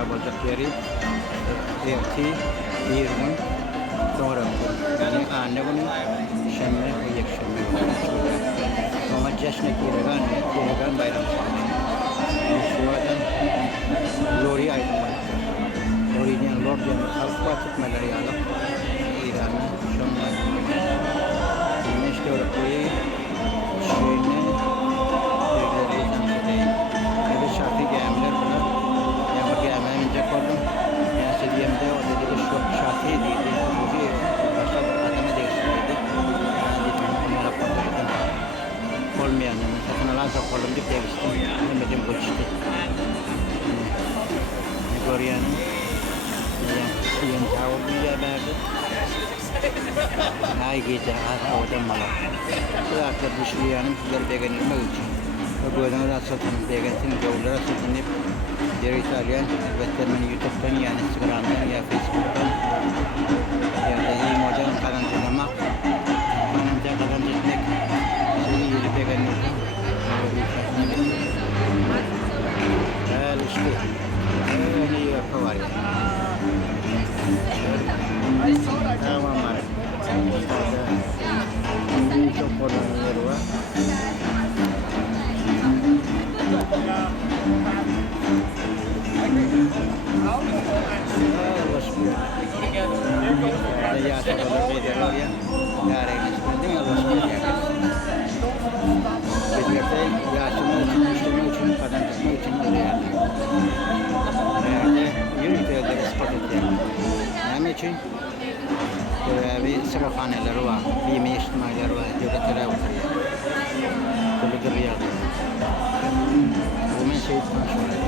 harap olacak yeri erti bir gün sonra yani anne bunu şemme ve yekşemme sonra ceşne kiregan bayram şuadan lori aydın lori'nin lordiyan halka tutmaları yalıp İran'ı şunla işte orada şeyine birileri tanıştırayım evet şarkı gelmeler buna yani gelmeyince koydum yani seviyemde o dedi ki şu şarkı dedi bu başka bir adama değiştirdi yani dedim onlara koydum olmayan sakın alasa koydum diye değiştirdim demedim bu işte Gorian'ın yang tahu dia baru hai kita tahu dah malah sudah kebusulian biar bagian ini macam aku dah rasa macam bagian sini jauh rasa sini dari Italian betul mana YouTube kan ya Instagram kan ya Facebook kan ya dari macam kadang nama kadang jenek sini jadi bagian itu işte ini apa waria tamam mare ini cokor ngerwa ya kalau beda ya dari ini sebenarnya harus beda ya semua için kadang semua için öyle yani yürüyüşte de spot ediyor. Hem için bir sırafaneleri var, bir meşrumaları var, devletleri oturuyor. Böyle duruyor. Bu men şey konuşuyor.